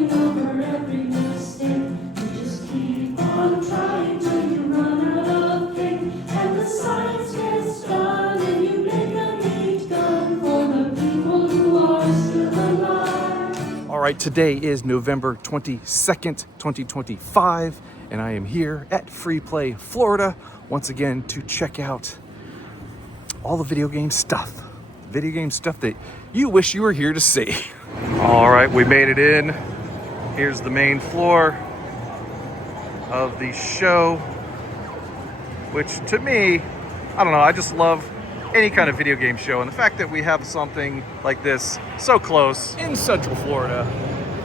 getting over every mistake. You just keep on trying till you run out of cake. And the science gets done and you make a neat gun for the people who are still alive. All right, today is November 22nd, 2025, and I am here at Free Play, Florida, once again to check out all the video game stuff that you wish you were here to see. All right, we made it in. Here's the main floor of the show, which to me, I don't know, I just love any kind of video game show, and the fact that we have something like this so close in Central Florida,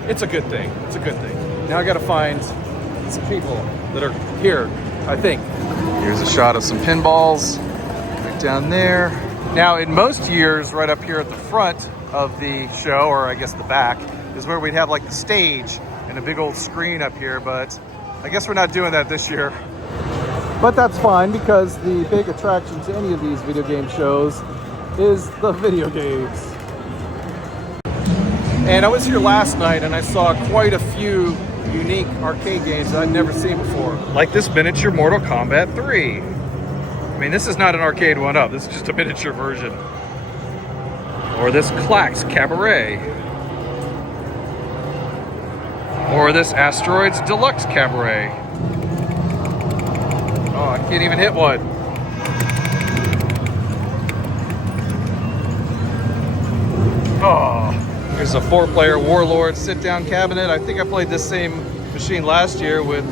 it's a good thing. It's a good thing. Now I gotta find some people that are here, I think. Here's a shot of some pinballs right down there. Now, in most years, right up here at the front of the show, or I guess the back, is where we'd have like the stage and a big old screen up here, but I guess we're not doing that this year. But that's fine, because the big attraction to any of these video game shows is the video games. And I was here last night and I saw quite a few unique arcade games that I'd never seen before. Like this miniature Mortal Kombat 3. I mean, this is not an arcade one-up, this is just a miniature version. Or this Clax Cabaret. Or this Asteroids Deluxe Cabaret. Oh, I can't even hit one. Oh, here's a 4-player Warlord sit-down cabinet. I think I played this same machine last year with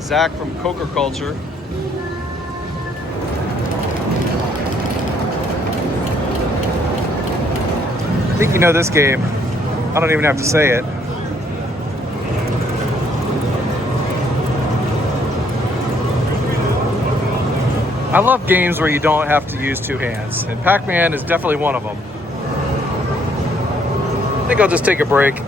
Zach from Coker Culture. I think you know this game. I don't even have to say it. I love games where you don't have to use two hands, and Pac-Man is definitely one of them. I think I'll just take a break.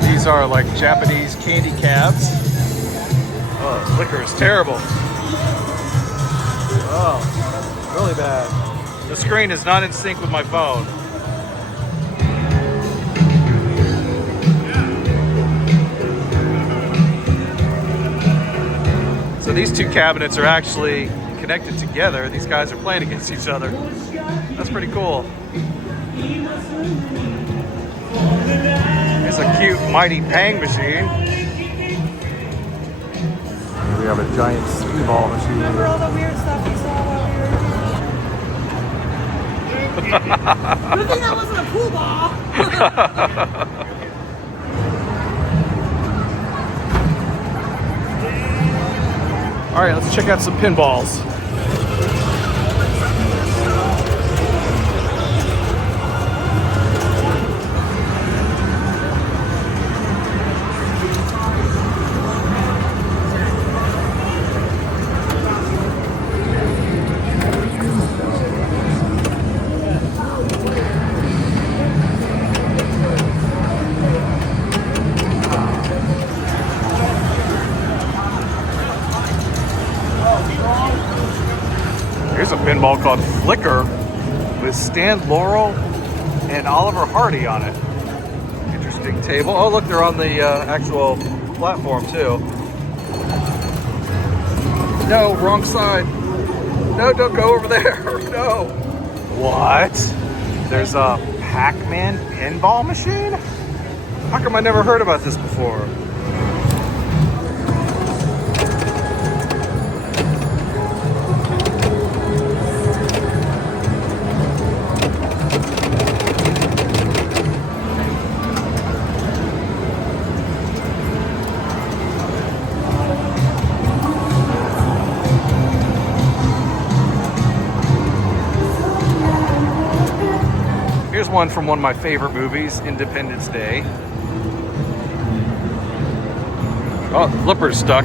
These are like Japanese candy cabs. Oh, this liquor is terrible. Oh, really bad. The screen is not in sync with my phone. So these two cabinets are actually connected together. These guys are playing against each other. That's pretty cool. It's a cute Mighty Pang machine. We have a giant speedball machine. Remember all the weird stuff you saw while we were Good thing that wasn't a pool ball. All right, let's check out some pinballs. Here's a pinball called Flicker with Stan Laurel and Oliver Hardy on it. Interesting table. Oh, look, they're on the actual platform too. No, wrong side. No, don't go over there. No. What? There's a Pac-Man pinball machine? How come I never heard about this before? Here's one from one of my favorite movies, Independence Day. Oh, the flipper's stuck.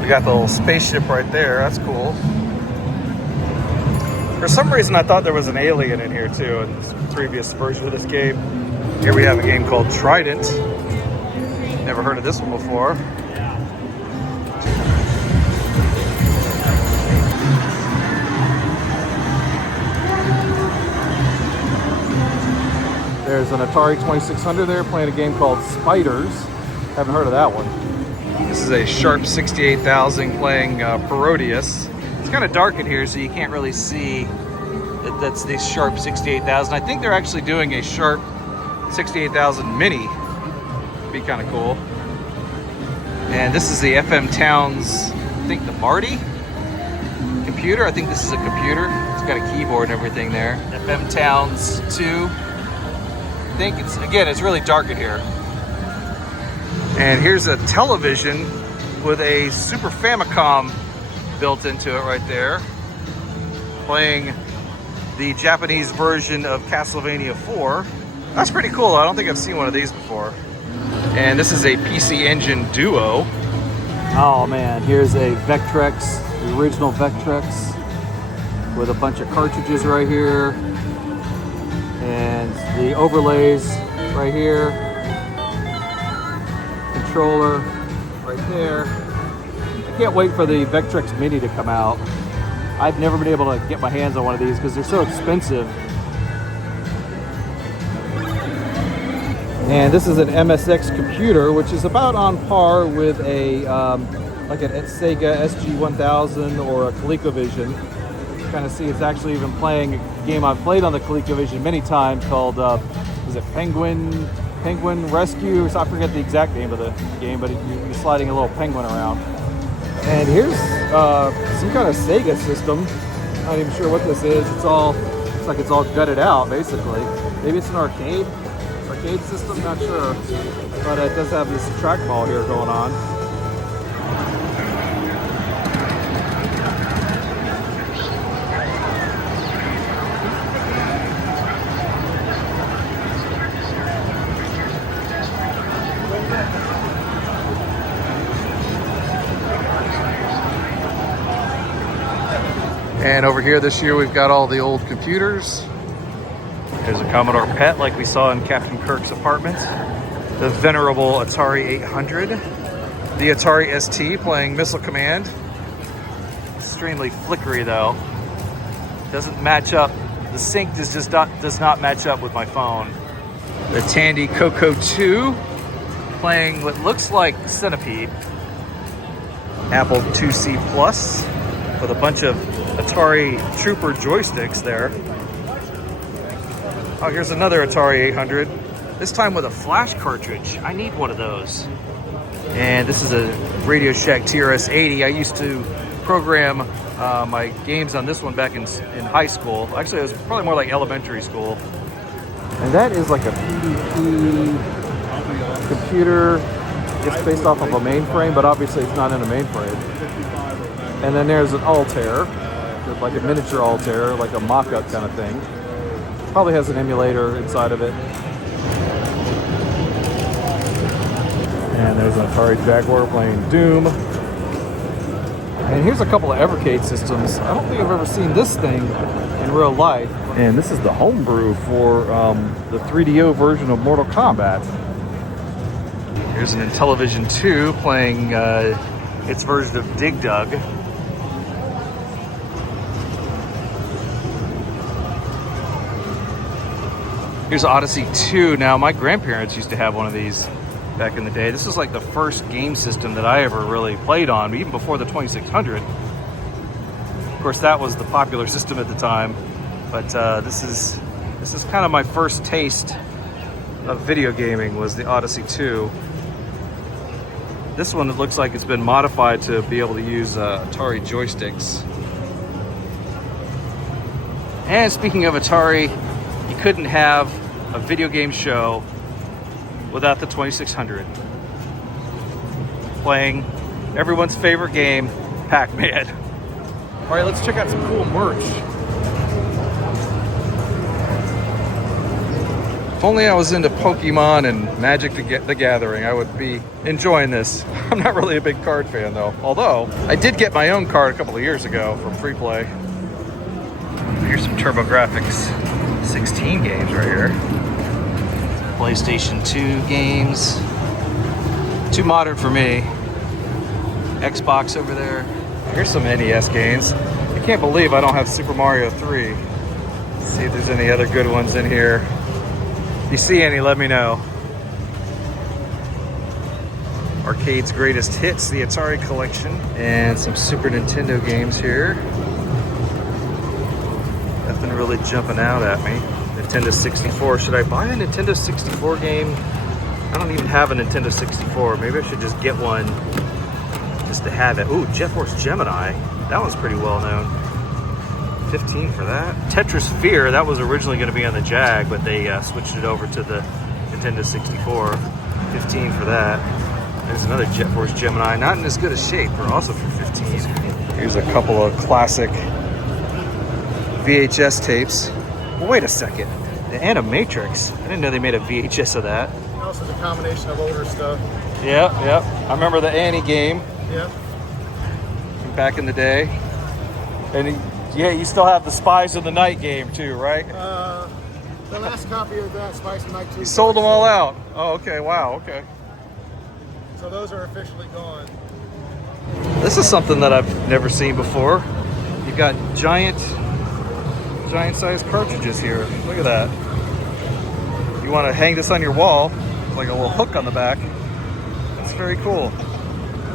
Look got the little spaceship right there. That's cool. For some reason, I thought there was an alien in here too in this previous version of this game. Here we have a game called Trident. Never heard of this one before. There's an Atari 2600 there playing a game called Spiders. Haven't heard of that one. This is a Sharp 68,000 playing Parodius. It's kind of dark in here, so you can't really see that that's the Sharp 68,000. I think they're actually doing a Sharp 68,000 Mini. Be kind of cool. And this is the FM Towns, I think the Marty computer. I think this is a computer. It's got a keyboard and everything there. FM Towns 2. I think it's, again, it's really dark in here. And here's a television with a Super Famicom built into it right there, playing the Japanese version of Castlevania 4. That's pretty cool. I don't think I've seen one of these before. And this is a PC Engine Duo. Oh man, here's a Vectrex, the original Vectrex, with a bunch of cartridges right here. And the overlays right here. Controller right there. I can't wait for the Vectrex Mini to come out. I've never been able to get my hands on one of these because they're so expensive. And this is an MSX computer, which is about on par with a like a Sega SG-1000 or a ColecoVision. Kind of see it's actually even playing a game I've played on the ColecoVision many times called, is it Penguin Rescue? I forget the exact name of the game, but you're sliding a little penguin around. And here's some kind of Sega system. Not even sure what this is. It's like it's all gutted out, basically. Maybe it's an arcade system, not sure. But it does have this trackball here going on. And over here this year we've got all the old computers. There's a Commodore PET like we saw in Captain Kirk's apartment. The venerable Atari 800. The Atari ST playing Missile Command. Extremely flickery though. Doesn't match up. The sync does not match up with my phone. The Tandy Coco 2 playing what looks like Centipede. Apple IIc Plus with a bunch of Atari Trooper joysticks there. Oh, here's another Atari 800. This time with a flash cartridge. I need one of those. And this is a Radio Shack TRS-80. I used to program my games on this one back in high school. Actually, it was probably more like elementary school. And that is like a PDP computer. It's based off of a mainframe, but obviously it's not in a mainframe. And then there's an Altair, like a miniature Altair, like a mock-up kind of thing. Probably has an emulator inside of it. And there's an Atari Jaguar playing Doom. And here's a couple of Evercade systems. I don't think I've ever seen this thing in real life. And this is the homebrew for the 3DO version of Mortal Kombat. Here's an Intellivision 2 playing its version of Dig Dug. Here's Odyssey 2. Now, my grandparents used to have one of these back in the day. This was like the first game system that I ever really played on, even before the 2600. Of course, that was the popular system at the time. But this is kind of my first taste of video gaming, was the Odyssey 2. This one, it looks like it's been modified to be able to use Atari joysticks. And speaking of Atari, you couldn't have a video game show without the 2600. Playing everyone's favorite game, Pac-Man. All right, let's check out some cool merch. If only I was into Pokemon and Magic the Gathering, I would be enjoying this. I'm not really a big card fan though. Although, I did get my own card a couple of years ago from Free Play. Here's some TurboGrafx 16 games right here. PlayStation 2 games. Too modern for me. Xbox over there. Here's some NES games. I can't believe I don't have Super Mario 3. Let's see if there's any other good ones in here. If you see any, let me know. Arcade's Greatest Hits, the Atari collection, and some Super Nintendo games here. Nothing really jumping out at me. Nintendo 64. Should I buy a Nintendo 64 game? I don't even have a Nintendo 64. Maybe I should just get one just to have it. Ooh, Jet Force Gemini. That one's pretty well known. 15 for that. Tetris Sphere, that was originally going to be on the Jag, but they switched it over to the Nintendo 64. 15 for that. There's another Jet Force Gemini, not in as good a shape, but also for 15. Here's a couple of classic VHS tapes. Well, wait a second. The Animatrix. I didn't know they made a VHS of that. Also, it's a combination of older stuff. Yep. I remember the Annie game. Yep. From back in the day. And yeah, you still have the Spies of the Night game too, right? The last copy of that, Spice and Night 2. You sold them all out. Oh, okay. Wow. Okay. So those are officially gone. This is something that I've never seen before. You've got giant sized cartridges here. Look at that. You want to hang this on your wall, like a little hook on the back. That's very cool.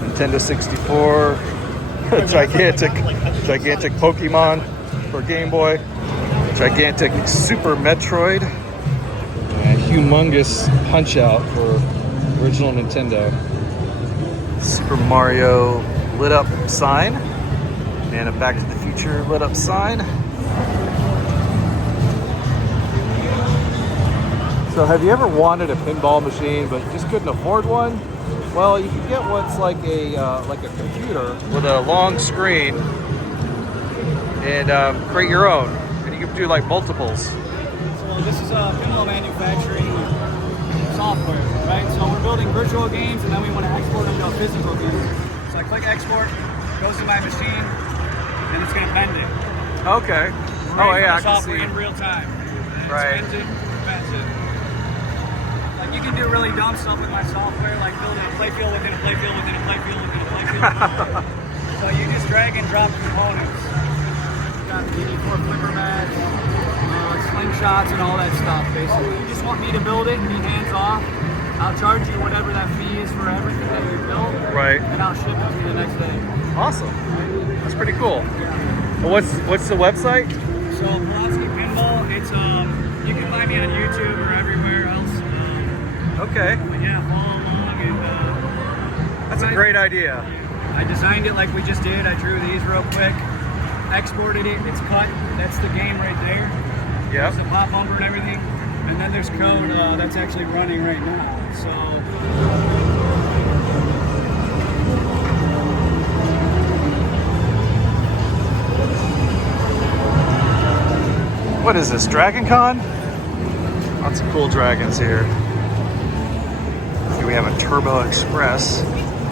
Nintendo 64, gigantic Pokemon for Game Boy, gigantic Super Metroid, and humongous Punch Out for original Nintendo. Super Mario lit up sign, and a Back to the Future lit up sign. So have you ever wanted a pinball machine but just couldn't afford one? Well, you can get what's like a computer with a long screen and create your own. And you can do like multiples. So this is a pinball manufacturing software, right? So we're building virtual games and then we want to export them to a physical game. So I click export, goes to my machine, and it's going to bend it. Okay. Right, yeah, I can software see. in real time. And Right. It bends it. Like you can do really dumb stuff with my software, like building a playfield within a playfield within a playfield within a playfield. So you just drag and drop components. You got BB4 flipper mats, slingshots, and all that stuff. Basically, you just want me to build it and be hands off. I'll charge you whatever that fee is for everything that you built, Right. and I'll ship it to you the next day. Awesome. That's pretty cool. Well, what's the website? So Pulaski Pinball, it's you can find me on YouTube or everywhere else. Okay. But yeah, follow along and That's a great idea. I designed it like we just did. I drew these real quick, exported it, it's cut. That's the game right there. Yep. There's the pop bumper and everything. And then there's code that's actually running right now. So What is this, Dragon Con? Lots of cool dragons here. Here we have a Turbo Express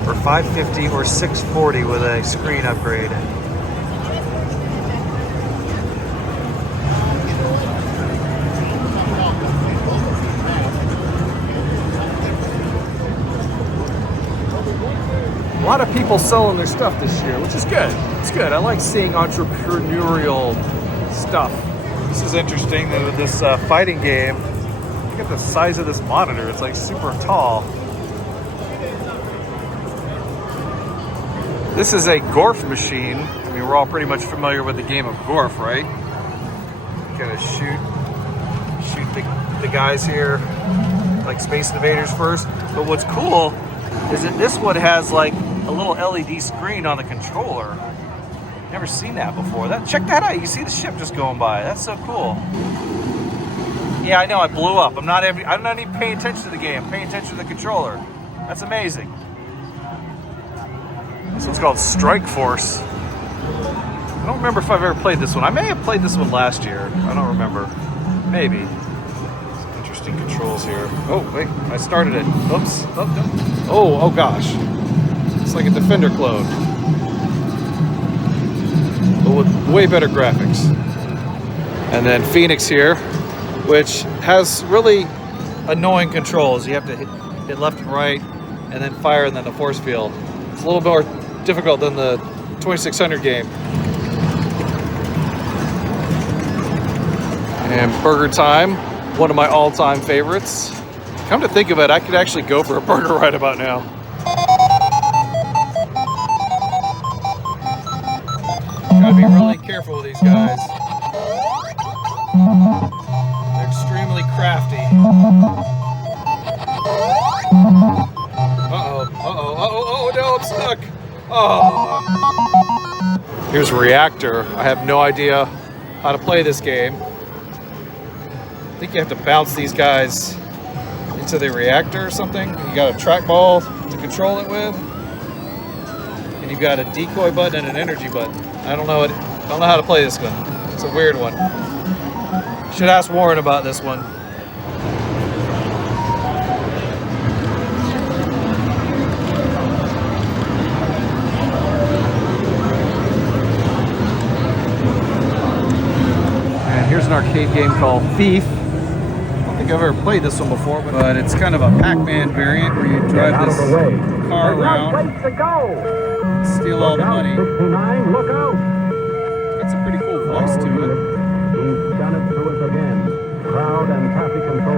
for $550 or $640 with a screen upgrade. A lot of people selling their stuff this year, which is good. It's good. I like seeing entrepreneurial stuff. This is interesting. This fighting game. Look at the size of this monitor. It's like super tall. This is a Gorf machine. I mean, we're all pretty much familiar with the game of Gorf, right? Gotta shoot the guys here like Space Invaders first. But what's cool is that this one has like a little LED screen on the controller. Never seen that before. Check that out. You see the ship just going by. That's so cool. Yeah, I know I blew up. I'm not even paying attention to the game. I'm paying attention to the controller. That's amazing. This one's called Strike Force. I don't remember if I've ever played this one. I may have played this one last year. I don't remember. Maybe. Interesting controller. controls here. Oh, wait, I started it. Oops. Oh gosh. It's like a Defender clone. But with way better graphics. And then Phoenix here, which has really annoying controls. You have to hit left and right, and then fire, and then the force field. It's a little more difficult than the 2600 game. And Burger Time, one of my all-time favorites. Come to think of it, I could actually go for a burger right about now. Gotta be really careful with these guys. They're extremely crafty. Oh no, I'm stuck. Oh. Here's Reactor. I have no idea how to play this game. I think you have to bounce these guys into the reactor or something. You got a trackball to control it with, and you've got a decoy button and an energy button. I don't know how to play this one. It's a weird one. Should ask Warren about this one. And here's an arcade game called Thief. I don't think I've ever played this one before, but it's kind of a Pac-Man variant where you drive this car around, steal all the money. Got some pretty cool voice to it.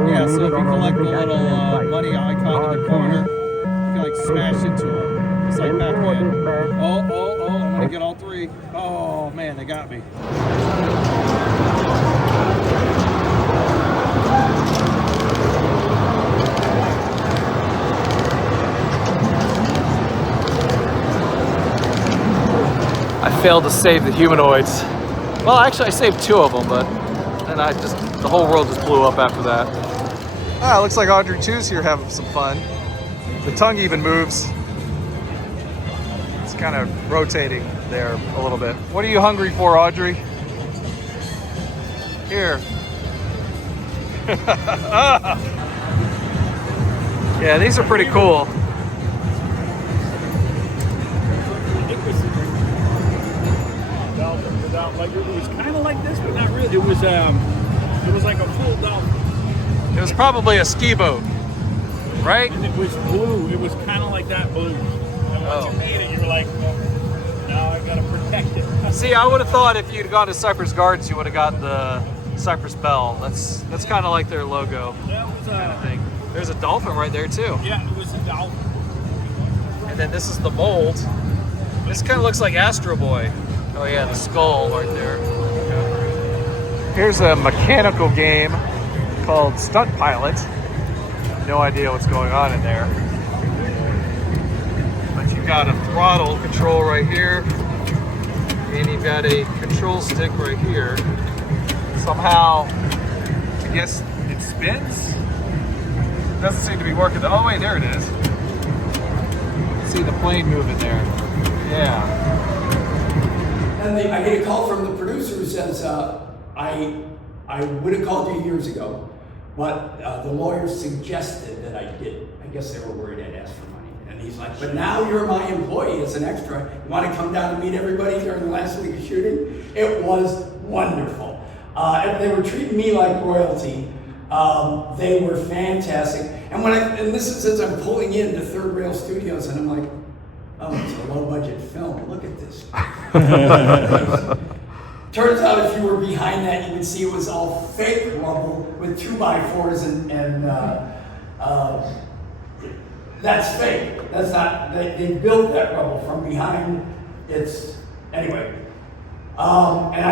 Yeah, so if you collect the little money icon in the corner, you can like smash into them. It's like Pac-Man. Oh, I'm gonna get all three. Oh man, they got me. I failed to save the humanoids. Well, actually I saved two of them, but then the whole world just blew up after that. Ah, looks like Audrey 2's here having some fun. The tongue even moves. It's kind of rotating there a little bit. What are you hungry for, Audrey? Here. Yeah, these are pretty cool. Like it was kind of like this, but not really. It was like a full dolphin. It was probably a ski boat, right? And it was blue. It was kind of like that blue. And once you made it, you were like, well, now I gotta protect it. See, I would have thought if you'd gone to Cypress Gardens, you would have got the Cypress Bell. That's kind of like their logo, That was kind of thing. There's a dolphin right there too. Yeah, it was a dolphin. And then this is the mold. This kind of looks like Astro Boy. Oh yeah, the skull right there. Here's a mechanical game called Stunt Pilot. No idea what's going on in there. But you've got a throttle control right here, and you've got a control stick right here. Somehow, I guess it spins? Doesn't seem to be working. Oh wait, there it is. See the plane moving there. Yeah. And I get a call from the producer who says, I would have called you years ago, but the lawyer suggested that I did. I guess they were worried I'd asked for money. And he's like, but now you're my employee as an extra. You want to come down and meet everybody during the last week of shooting? It was wonderful. And they were treating me like royalty. They were fantastic. And and this is as I'm pulling into Third Rail Studios, and I'm like, oh, it's a low-budget film. Look at this. Turns out if you were behind that, you would see it was all fake rubble with 2x4s and that's fake. That's not, they built that rubble from behind. Anyway. And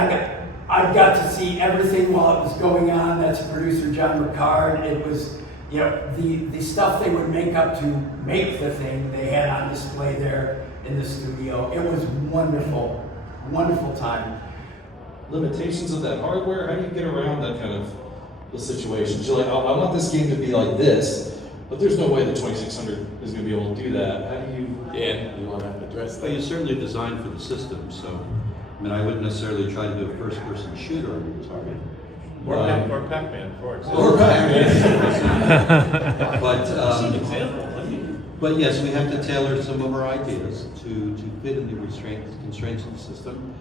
I got to see everything while it was going on. That's producer John Ricard. It was, the stuff they would make up to make the thing, they had on display there in the studio. It was wonderful, wonderful time. Limitations of that hardware, how do you get around that kind of the situations? You're like, I want this game to be like this, but there's no way the 2600 is going to be able to do that. How do you want to address that? Well, you certainly designed for the system, so I mean, I wouldn't necessarily try to do a first-person shooter on your target. Or Pac-Man, for example. Or Pac-Man. But yes, we have to tailor some of our ideas to fit in the constraints of the system.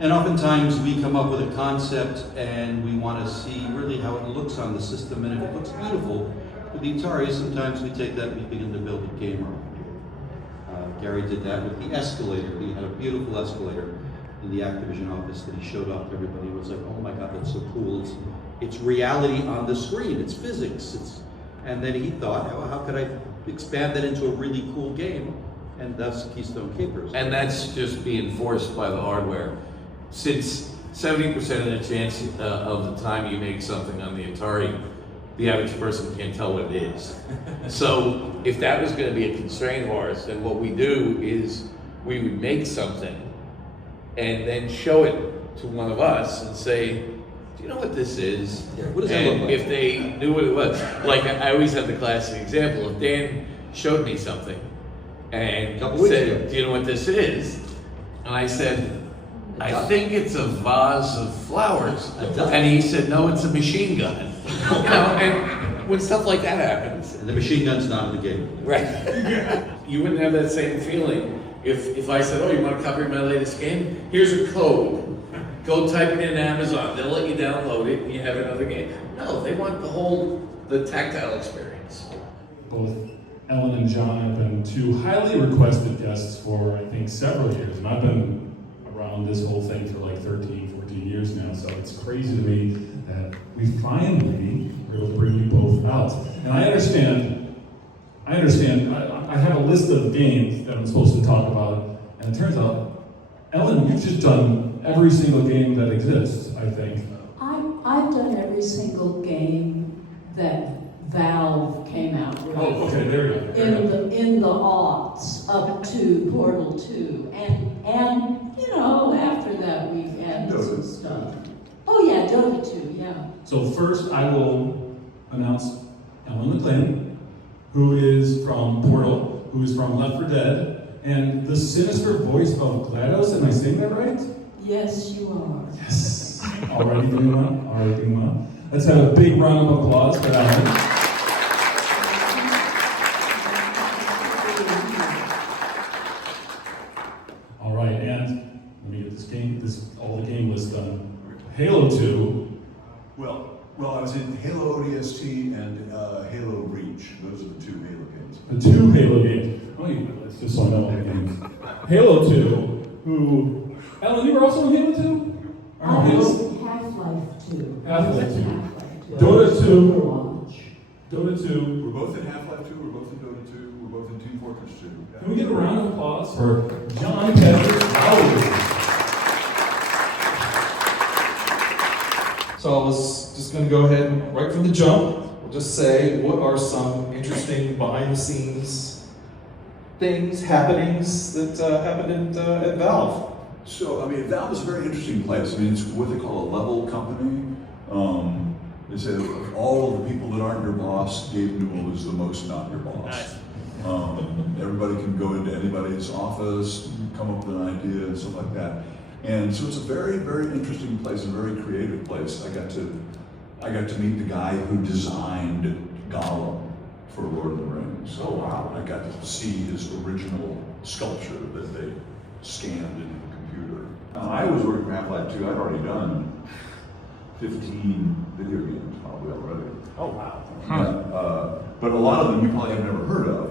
And oftentimes we come up with a concept and we want to see really how it looks on the system, and if it looks beautiful with the Atari, sometimes we take that and we begin to build a game around it. Gary did that with the escalator. He had a beautiful escalator in the Activision office that he showed off to everybody. It was like, oh my God, that's so cool. It's reality on the screen, it's physics. And then he thought, oh, how could I expand that into a really cool game? And thus Keystone Capers. And that's just being forced by the hardware. Since 70% of the chance of the time you make something on the Atari, the average person can't tell what it is. So if that was going to be a constraint of ours, then what we do is we would make something and then show it to one of us and say, do you know what this is? Yeah, what does that look like? If they knew what it was. Like I always have the classic example. If Dan showed me something and said, do you know what this is? And I said, I think it's a vase of flowers. And he said, no, it's a machine gun. You know, and when stuff like that happens. And the machine gun's not in the game. Right. You wouldn't have that same feeling if I said, oh, you want to copy my latest game? Here's a code. Go type it in Amazon. They'll let you download it and you have another game. No, they want the tactile experience. Both Ellen and John have been two highly requested guests for, I think, several years. And I've been around this whole thing for like 13, 14 years now. So it's crazy to me that we finally were able to bring you both out. And I understand, I have a list of games that I'm supposed to talk about. And it turns out, Ellen, you've just done every single game that exists, I think. I've done every single game that Valve came out with. Oh, okay, there you go. In the aughts up to Portal 2. And you know, after that we've added some stuff. Oh yeah, Dota 2, yeah. So first I will announce Ellen McLean, who is from Portal, who is from Left 4 Dead, and the sinister voice of GLaDOS. Am I saying that right? Yes, you are. Yes. Already doing well. Let's have a big round of applause for Ellen. All right, and let me get all the game list done. Halo 2. Well, I was in Halo ODST and Halo Reach. Those are the two Halo games. The two Halo games. Let's just so I know all the games. Halo 2, who... Ellen, you were also in Halo 2? I was in Half-Life 2. Half-Life 2. Half-Life 2. Dota 2. Dota 2. We're both in Half-Life 2, we're both in Dota 2, we're both in Team Fortress 2. Can we get a round of applause for John Patrick Howard? So I was just going to go ahead and right from the jump, we'll just say what are some interesting behind-the-scenes happenings that happened at Valve. So, Valve is a very interesting place. It's what they call a level company. They say of all of the people that aren't your boss, Gabe Newell is the most not your boss. Everybody can go into anybody's office, come up with an idea and stuff like that. And so it's a very, very interesting place, a very creative place. I got to meet the guy who designed Gollum for Lord of the Rings. Oh wow! I got to see his original sculpture that they scanned into the computer. I was working for Half-Life 2. I'd already done 15 video games probably already. Oh wow! But a lot of them you probably have never heard of.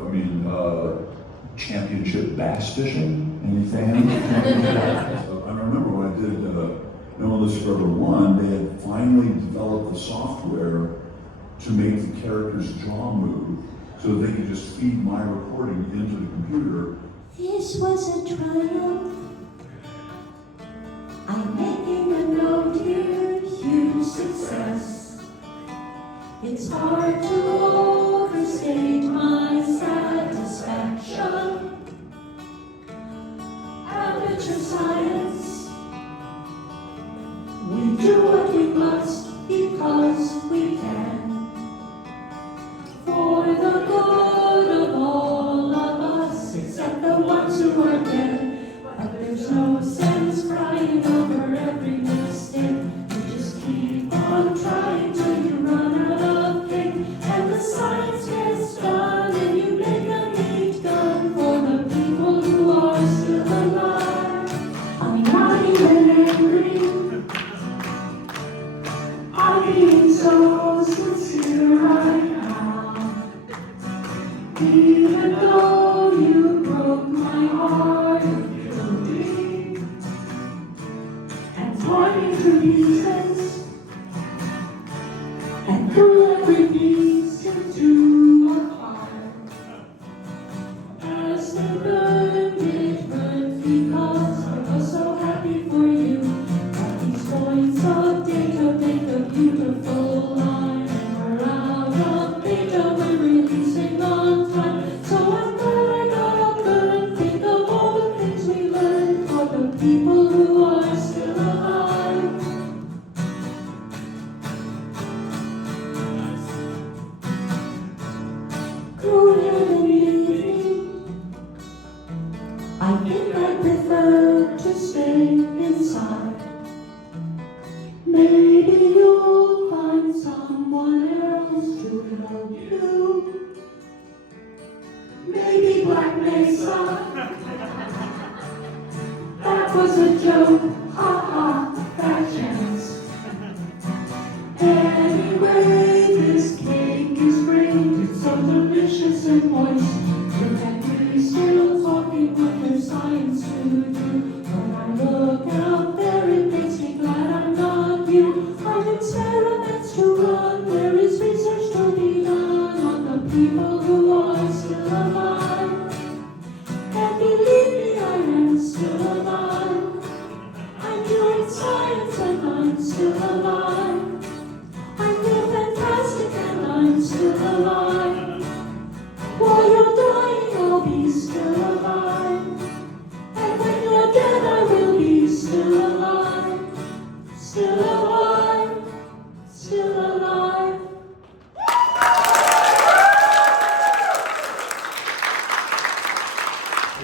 Championship bass fishing. Any fans? I remember when I did No One Lives Forever 1, they had finally developed the software to make the character's jaw move so that they could just feed my recording into the computer. This was a triumph. I'm making a note here, huge success. It's hard to overstate my satisfaction. Amateur science. We do what we must because we can. For the good of all of us, except the ones who are dead. But there's no sense crying over every mistake. We just keep on trying. I think I prefer to stay inside. Maybe you'll find someone else to love you. Maybe Black Mesa. That was a joke, ha ha, bad chance. Anyway, this cake is great, it's so delicious and moist. Look at me still talking with their science to do. When I look out there, it makes me glad I'm not you. I've experiments to run, there is research to be done on the people who are still alive. And believe me, I am still alive. I'm doing science and I'm still alive. I feel fantastic and I'm still alive. While you're dying, I'll be still alive. And when you're dead, I will be still alive. Still alive. Still alive.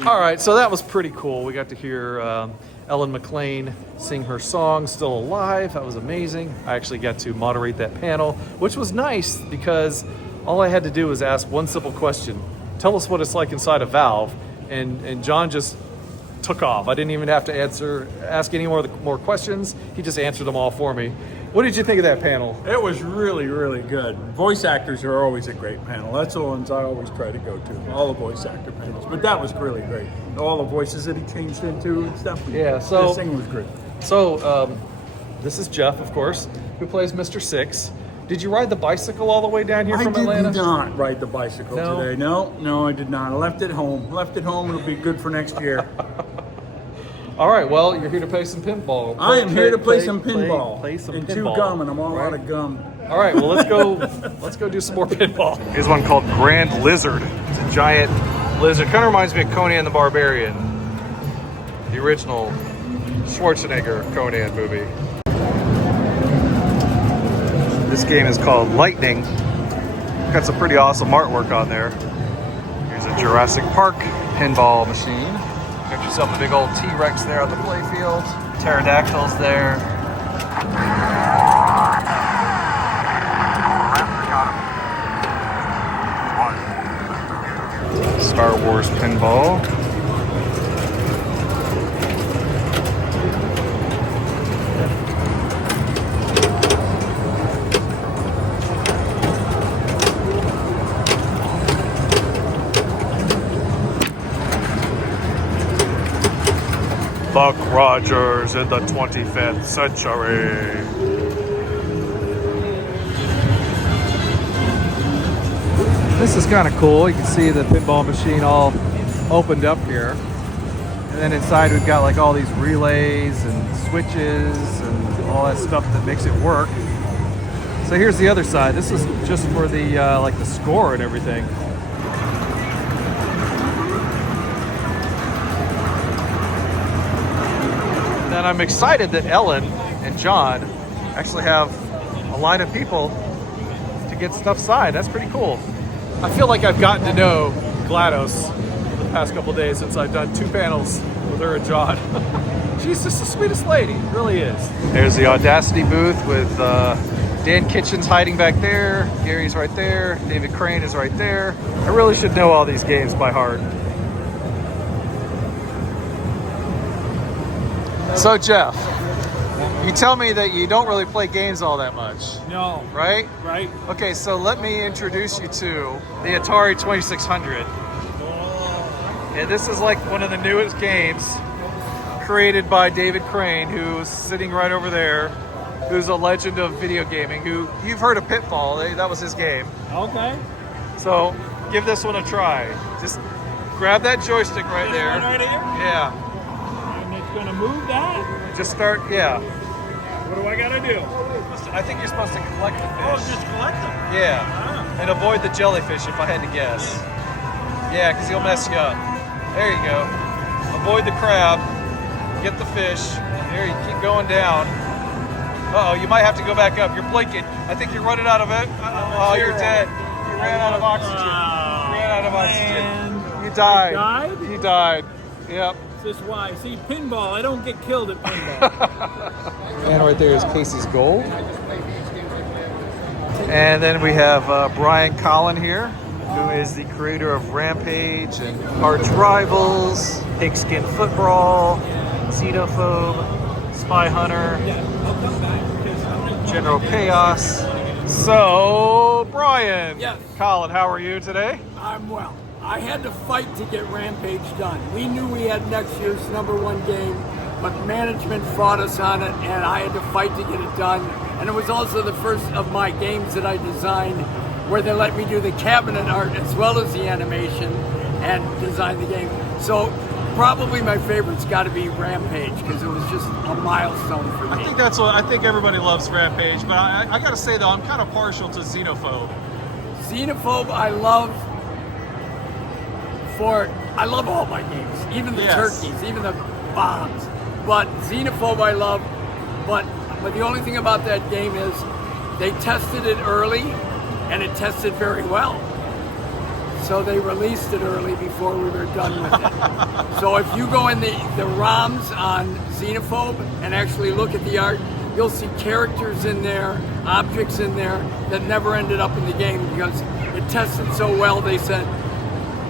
All right, so that was pretty cool. We got to hear Ellen McLean sing her song, Still Alive. That was amazing. I actually got to moderate that panel, which was nice because all I had to do was ask one simple question. Tell us what it's like inside a valve. And John just took off. I didn't even have to ask any more questions. He just answered them all for me. What did you think of that panel? It was really, really good. Voice actors are always a great panel. That's the ones I always try to go to, all the voice actor panels. But that was really great. All the voices that he changed into and stuff. Yeah, so the singing was great. So this is Jeff, of course, who plays Mr. Six. Did you ride the bicycle all the way down here from Atlanta? I did not ride the bicycle today. No, I did not. I left it home. It'll be good for next year. All right, well, you're here to play some pinball. I am here to play some pinball. Play some and pinball. chew gum, and I'm all out of gum. All right, well, let's go do some more pinball. Here's one called Grand Lizard. It's a giant lizard. Kind of reminds me of Conan the Barbarian, the original Schwarzenegger Conan movie. This game is called Lightning. Got some pretty awesome artwork on there. Here's a Jurassic Park pinball machine. Got yourself a big old T-Rex there on the playfield. Pterodactyls there. Star Wars pinball. Buck Rogers in the 25th century. This is kind of cool. You can see the pinball machine all opened up here. And then inside we've got like all these relays and switches and all that stuff that makes it work. So here's the other side. This is just for the like the score and everything. And I'm excited that Ellen and John actually have a line of people to get stuff signed. That's pretty cool. I feel like I've gotten to know GLaDOS the past couple days since I've done 2 panels with her and John. She's just the sweetest lady, really is. There's the Audacity booth with Dan Kitchen's hiding back there, Gary's right there, David Crane is right there. I really should know all these games by heart. So Jeff, you tell me that you don't really play games all that much. No. Right? Right. Okay, so let me introduce you to the Atari 2600. And this is like one of the newest games created by David Crane, who's sitting right over there, who's a legend of video gaming, who you've heard of Pitfall, that was his game. Okay. So give this one a try. Just grab that joystick right there. This one right here? Yeah. And it's going to move that? Just start, yeah. What do I got to do? I think you're supposed to collect the fish. Oh, just collect them? Yeah. Ah. And avoid the jellyfish if I had to guess. Yeah, because he'll mess you up. There you go. Avoid the crab. Get the fish. There, you keep going down. Uh-oh, you might have to go back up. You're blinking. I think you're running out of it. Oh, you're dead. You ran out of oxygen. You ran out of oxygen. You died. I died? You died. Yep. This is why. See, pinball, I don't get killed at pinball. And right there is Casey's Gold. And then we have Brian Collin here, who is the creator of Rampage and Arch Rivals, Pigskin Football, Xenophobe, Spy Hunter, General Chaos. So, Brian Yes. Collin, how are you today? I'm well. I had to fight to get Rampage done. We knew we had next year's #1 game, but management fought us on it, and I had to fight to get it done. And it was also the first of my games that I designed where they let me do the cabinet art as well as the animation and design the game. So probably my favorite's got to be Rampage because it was just a milestone for me. I think that's what I think everybody loves Rampage, but I gotta say though, I'm kind of partial to Xenophobe. Xenophobe, I love all my games, even the turkeys, even the bombs. But Xenophobe I love, but the only thing about that game is they tested it early and it tested very well. So they released it early before we were done with it. So if you go in the ROMs on Xenophobe and actually look at the art, you'll see characters in there, objects in there that never ended up in the game because it tested so well. They said,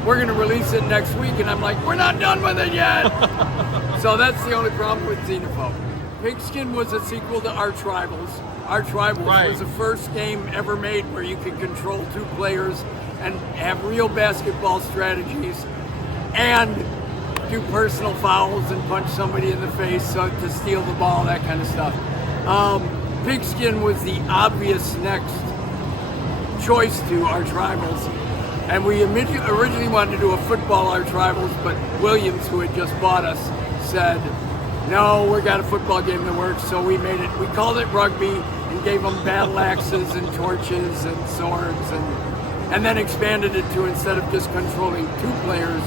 we're going to release it next week, and I'm like, we're not done with it yet. So that's the only problem with Xenophobe. Pigskin was a sequel to Arch Rivals. Arch Rivals was the first game ever made where you could control 2 players and have real basketball strategies and do personal fouls and punch somebody in the face to steal the ball, that kind of stuff. Pigskin was the obvious next choice to Arch Rivals. And we originally wanted to do a football Arch Rivals, but Williams, who had just bought us, said, no, we got a football game that works, so we made it. We called it rugby and gave them battle axes and torches and swords, and then expanded it to, instead of just controlling 2 players,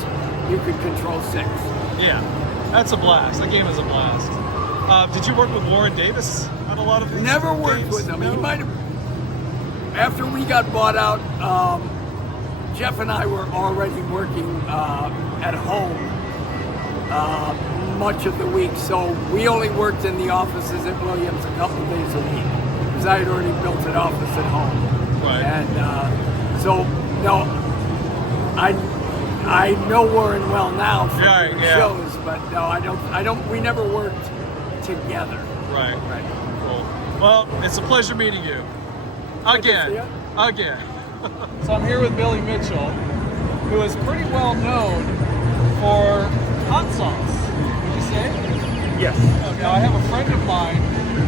you could control 6. Yeah, that's a blast. The game is a blast. Did you work with Warren Davis on a lot of these Never worked games? with him. No? He might have. After we got bought out, Jeff and I were already working at home much of the week, so we only worked in the offices at Williams a couple of days a week because I had already built an office at home. Right. And so, no, I know Warren well now from your shows, but no, I don't. We never worked together. Right. Cool. Well, it's a pleasure meeting you. Again. So I'm here with Billy Mitchell, who is pretty well known for hot sauce. Would you say? Yes. Now I have a friend of mine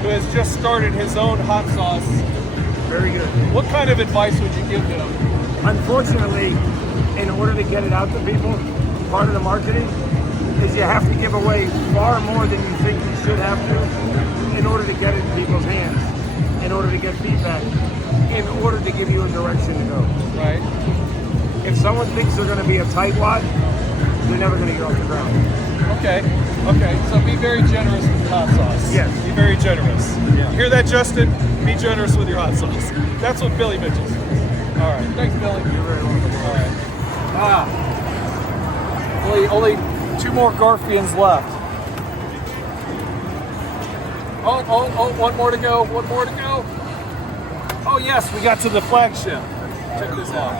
who has just started his own hot sauce. Very good. What kind of advice would you give him? Unfortunately, in order to get it out to people, part of the marketing is you have to give away far more than you think you should have to in order to get it in people's hands, in order to get feedback, in order to give you a direction to go. Right. If someone thinks they're going to be a tightwad, they're never going to get off the ground. Okay. So be very generous with your hot sauce. Yes. Be very generous. Yeah. You hear that, Justin? Be generous with your hot sauce. That's what Billy Mitchell says. All right. Thanks, Billy. You're very welcome. All right. Only 2 more Garfians left. Oh, one more to go. Oh, yes, we got to the flagship. Check this out.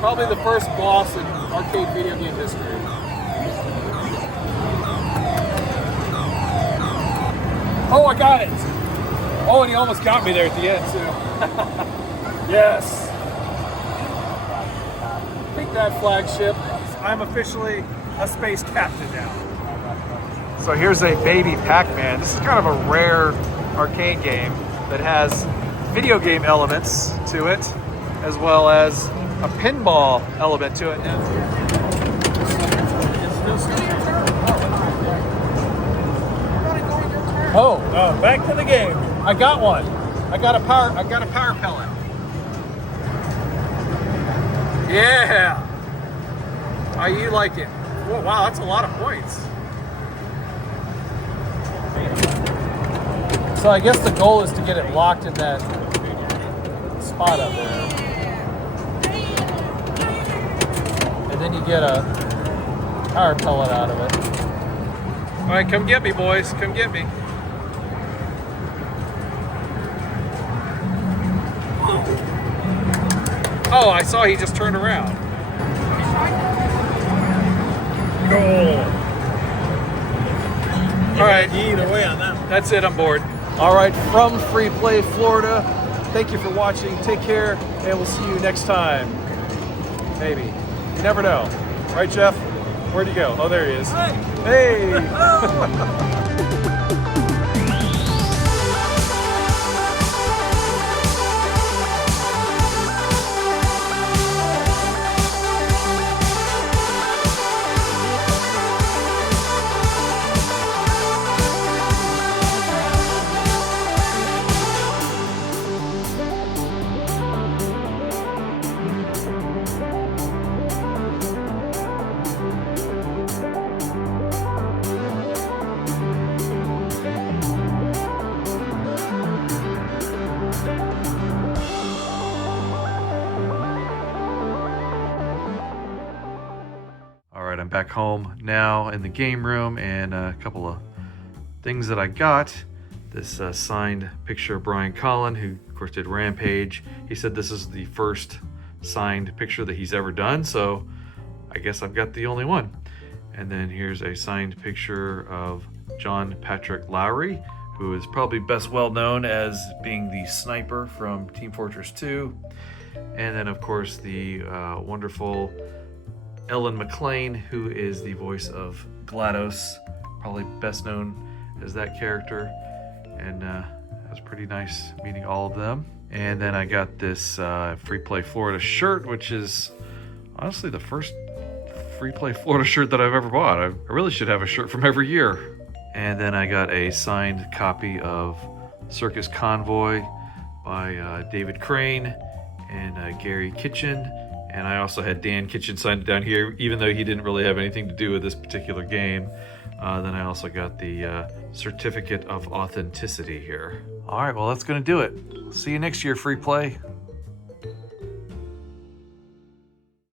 Probably the first boss in arcade video game history. Oh, I got it. Oh, and he almost got me there at the end, too. Yes. Take that, flagship. I'm officially a space captain now. So here's a baby Pac-Man. This is kind of a rare arcade game that has video game elements to it, as well as a pinball element to it. Oh, Back to the game. I got one. I got a power pellet. Yeah. How you like it? Whoa, wow, that's a lot of points. So I guess the goal is to get it locked in that spot up there. And then you get a power pellet out of it. All right, come get me, boys. Come get me. Oh, I saw he just turned around. No. All right. Either way on that one. That's it, I'm bored. All right, from Free Play, Florida, thank you for watching. Take care, and we'll see you next time. Maybe. You never know. Right, Jeff? Where'd he go? Oh, there he is. Hey! I'm back home now in the game room, and a couple of things that I got. This signed picture of Brian Collin, who of course did Rampage. He said this is the first signed picture that he's ever done, so I guess I've got the only one. And then here's a signed picture of John Patrick Lowry, who is probably best well known as being the sniper from Team Fortress 2. And then of course the wonderful Ellen McLean, who is the voice of GLaDOS, probably best known as that character. And it was pretty nice meeting all of them. And then I got this Free Play Florida shirt, which is honestly the first Free Play Florida shirt that I've ever bought. I really should have a shirt from every year. And then I got a signed copy of Circus Convoy by David Crane and Gary Kitchen. And I also had Dan Kitchen signed it down here, even though he didn't really have anything to do with this particular game. Then I also got the certificate of authenticity here. All right, well, that's gonna do it. See you next year, Free Play.